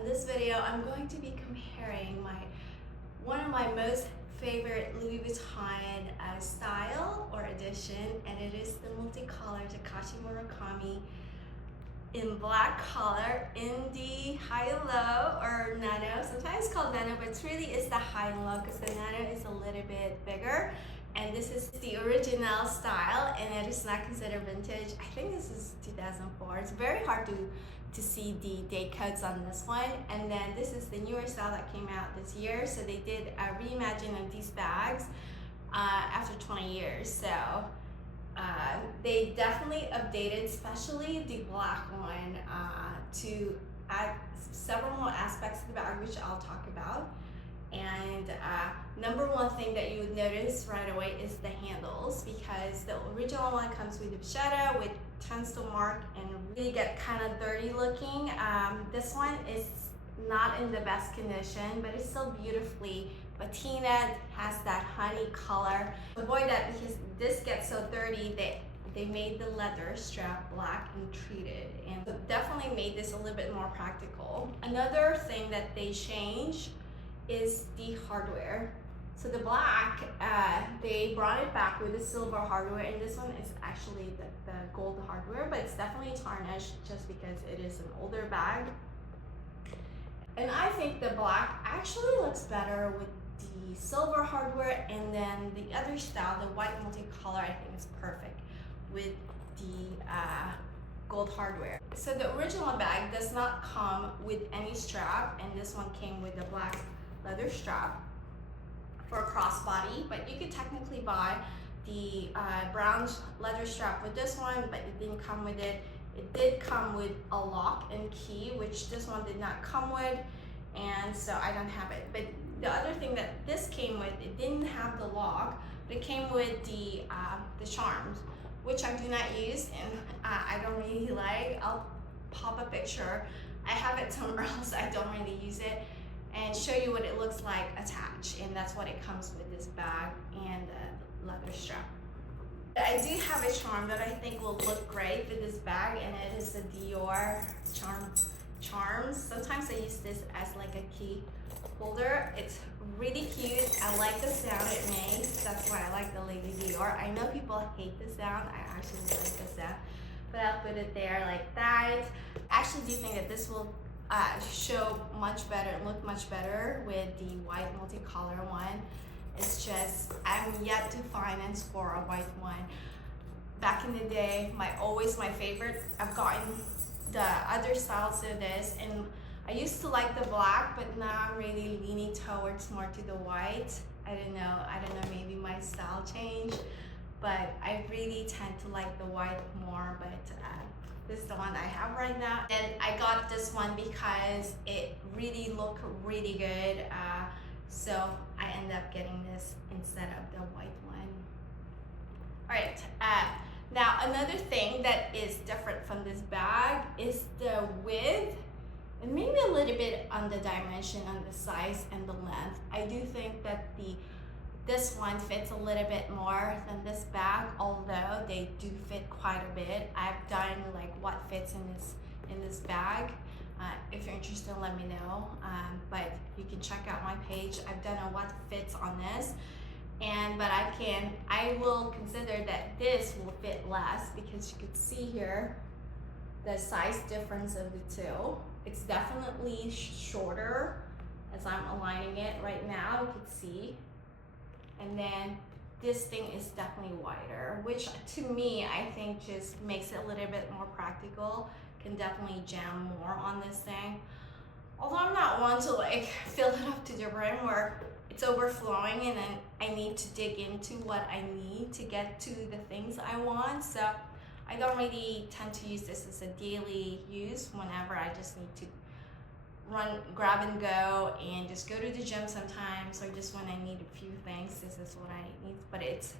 In this video, I'm going to be comparing one of my most favorite Louis Vuitton style or edition, and it is the Multicolor Takashi Murakami in black color in the high-low or nano. Sometimes it's called nano, but it really is the high-low because the nano is a little bit bigger. And this is the original style, and it is not considered vintage. I think this is 2004. It's very hard to see the date codes on this one. And then this is the newer style that came out this year. So they did a reimagine of these bags after 20 years. So they definitely updated, especially the black one, to add several more aspects to the bag, which I'll talk about. And number one thing that you would notice right away is the handles, because the original one comes with a shadow, with tends to mark and really get kind of dirty looking. This one is not in the best condition, but it's still beautifully patina, has that honey color. To avoid that, because this gets so dirty, they made the leather strap black and treated, and so definitely made this a little bit more practical. Another thing that they changed is the hardware. So the black, they brought it back with the silver hardware, and this one is actually the gold hardware, but it's definitely tarnished just because it is an older bag. And I think the black actually looks better with the silver hardware, and then the other style, the white multicolor, I think is perfect with the gold hardware. So the original bag does not come with any strap, and this one came with the black leather strap for a crossbody, but you could technically buy the brown leather strap with this one, but it didn't come with it. It did come with a lock and key, which this one did not come with, and so I don't have it. But the other thing that this came with, it didn't have the lock, but it came with the charms, which I do not use, and I don't really like. I'll pop a picture. I have it somewhere else. I don't really use it, and show you what it looks like attached, and that's what it comes with, this bag and the leather strap. I do have a charm that I think will look great with this bag, and it is a Dior charms. Sometimes I use this as like a key holder. It's really cute. I like the sound it makes. That's why I like the Lady Dior. I know people hate the sound. I actually like the sound, but I'll put it there like that. I actually do think that this will show much better, look much better with the white multicolor one. It's just, I'm yet to finance for a white one. Back in the day, always my favorite, I've gotten the other styles of this, and I used to like the black, but now I'm really leaning towards more to the white. I don't know, maybe my style changed, but I really tend to like the white more, but this is the one I have right now. And I got this one because it really looked really good. So I ended up getting this instead of the white one. All right, now another thing that is different from this bag is the width, and maybe a little bit on the dimension, on the size and the length. I do think that this one fits a little bit more than this bag, although they do fit quite a bit. I've done like what fits in this bag. If you're interested, let me know. But you can check out my page. I've done a what fits on this, but I will consider that this will fit less, because you could see here the size difference of the two. It's definitely shorter as I'm aligning it right now. You can see. And then this thing is definitely wider, which to me, I think just makes it a little bit more practical. Can definitely jam more on this thing. Although I'm not one to like fill it up to the brim where it's overflowing, and then I need to dig into what I need to get to the things I want. So I don't really tend to use this as a daily use. Whenever I just need to grab and go, and just go to the gym sometimes, or just when I need a few things, this is what I need. But it's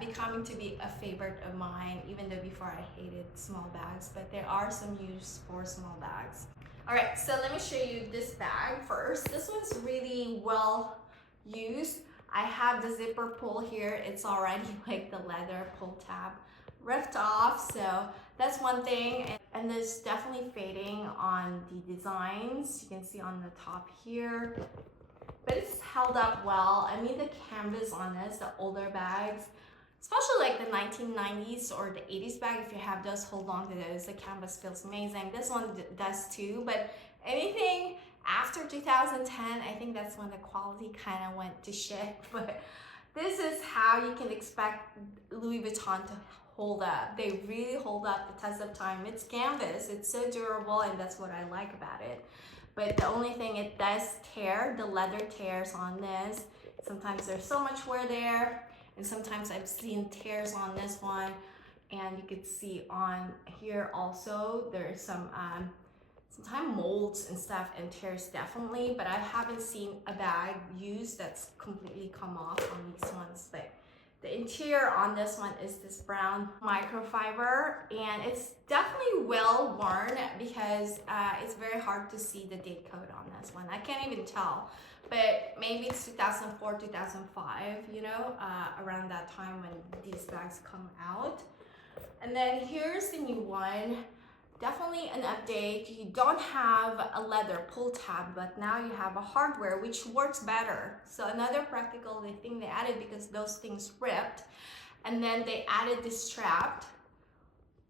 becoming to be a favorite of mine, even though before I hated small bags, but there are some use for small bags. All right, so let me show you this bag first. This one's really well used. I have the zipper pull here. It's already like the leather pull tab ripped off, so that's one thing. And there's definitely fading on the designs. You can see on the top here, but it's held up well. I mean, the canvas on this, the older bags, especially like the 1990s or the 80s bag, if you have those, hold on to those. The canvas feels amazing. This one does too, but anything after 2010, I think that's when the quality kind of went to shit. But this is how you can expect Louis Vuitton to hold up. They really hold up the test of time. It's canvas, it's so durable, and that's what I like about it. But the only thing, it does tear, the leather tears on this. Sometimes there's so much wear there, and sometimes I've seen tears on this one, and you could see on here also there's some sometimes molds and stuff and tears definitely, but I haven't seen a bag used that's completely come off on these ones. But the interior on this one is this brown microfiber, and it's definitely well worn because it's very hard to see the date code on this one. I can't even tell, but maybe it's 2004, 2005, you know, around that time when these bags come out. And then here's the new one. Definitely an update. You don't have a leather pull tab, but now you have a hardware, which works better. So another practical thing they added, because those things ripped, and then they added this strap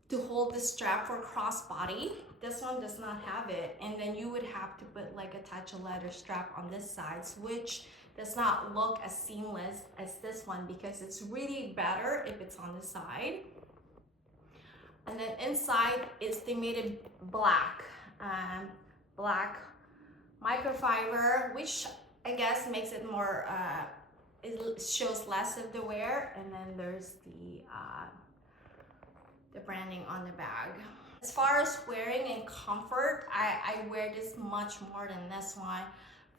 to hold the strap for crossbody. This one does not have it, and then you would have to put like attach a leather strap on this side, which does not look as seamless as this one, because it's really better if it's on the side. And then inside is, they made it black, black microfiber, which I guess makes it more, it shows less of the wear. And then there's the branding on the bag. As far as wearing and comfort, I wear this much more than this one.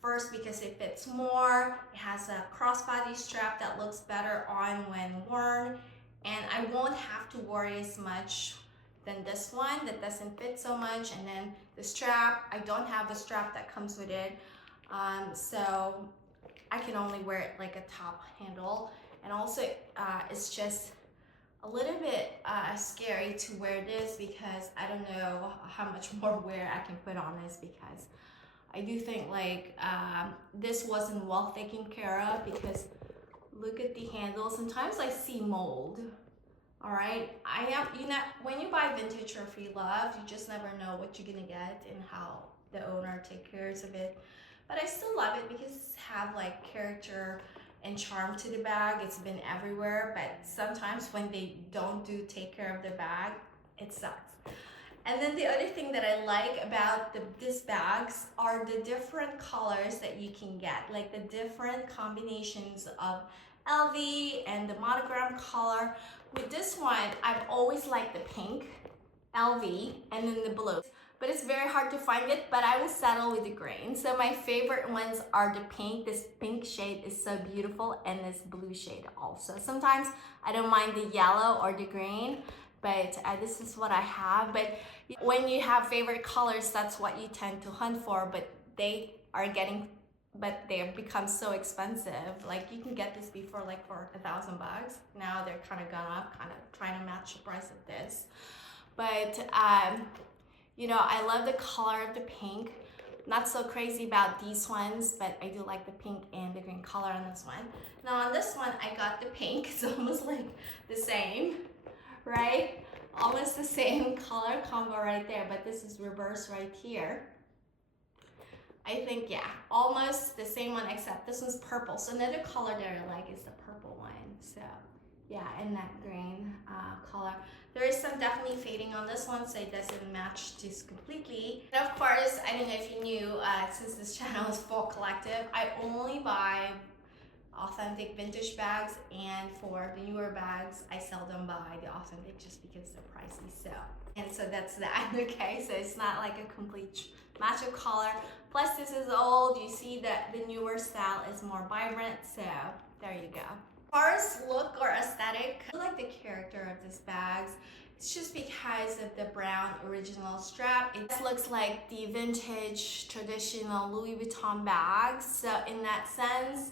First, because it fits more, it has a crossbody strap that looks better on when worn, and I won't have to worry as much than this one that doesn't fit so much. And then the strap, I don't have the strap that comes with it, so I can only wear it like a top handle. And also it's just a little bit scary to wear this, because I don't know how much more wear I can put on this, because I do think like this wasn't well taken care of, because look at the handle. Sometimes I see mold. All right, when you buy vintage or free love, you just never know what you're gonna get and how the owner take care of it. But I still love it because it's have like character and charm to the bag. It's been everywhere, but sometimes when they don't take care of the bag, it sucks. And then the other thing that I like about these bags are the different colors that you can get, like the different combinations of LV and the monogram color. With this one, I've always liked the pink, LV, and then the blue. But it's very hard to find it, but I will settle with the green. So my favorite ones are the pink. This pink shade is so beautiful, and this blue shade also. Sometimes I don't mind the yellow or the green, but this is what I have. But when you have favorite colors, that's what you tend to hunt for, but they have become so expensive. Like you can get this before like for $1,000. Now they're kind of gone up, kind of trying to match the price of this. But you know, I love the color of the pink. Not so crazy about these ones, but I do like the pink and the green color on this one. Now on this one, I got the pink. It's almost like the same, right? Almost the same color combo right there, but this is reverse right here. I think, yeah, almost the same one, except this one's purple. So another color that I like is the purple one. So yeah, and that green color. There is some definitely fading on this one, so it doesn't match this completely. And of course, I don't know if you knew, since this channel is Faux Collective, I only buy authentic vintage bags, and for the newer bags, I seldom buy the authentic just because they're pricey. So, and so that's that, okay? So it's not like a complete match of color. Plus this is old, you see that the newer style is more vibrant, so there you go. As far as look or aesthetic, I like the character of these bags. It's just because of the brown original strap. It looks like the vintage traditional Louis Vuitton bags. So in that sense,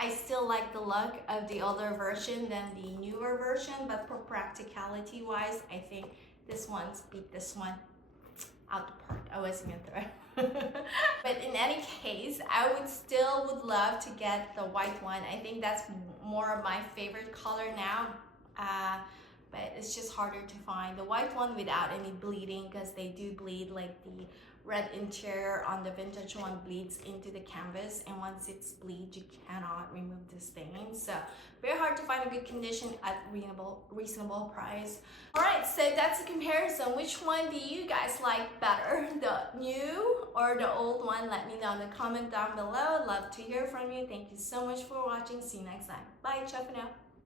I still like the look of the older version than the newer version, but for practicality wise, I think this one's beat this one out the park. I wasn't gonna throw. But in any case, I would love to get the white one. I think that's more of my favorite color now. But it's just harder to find the white one without any bleeding, because they do bleed, like the red interior on the vintage one bleeds into the canvas, and once it's bleed you cannot remove the stain. So very hard to find a good condition at reasonable price. All right, so that's a comparison. Which one do you guys like better, the new or the old one? Let me know in the comment down below. I'd love to hear from you. Thank you so much for watching. See you next time. Bye. Ciao for now.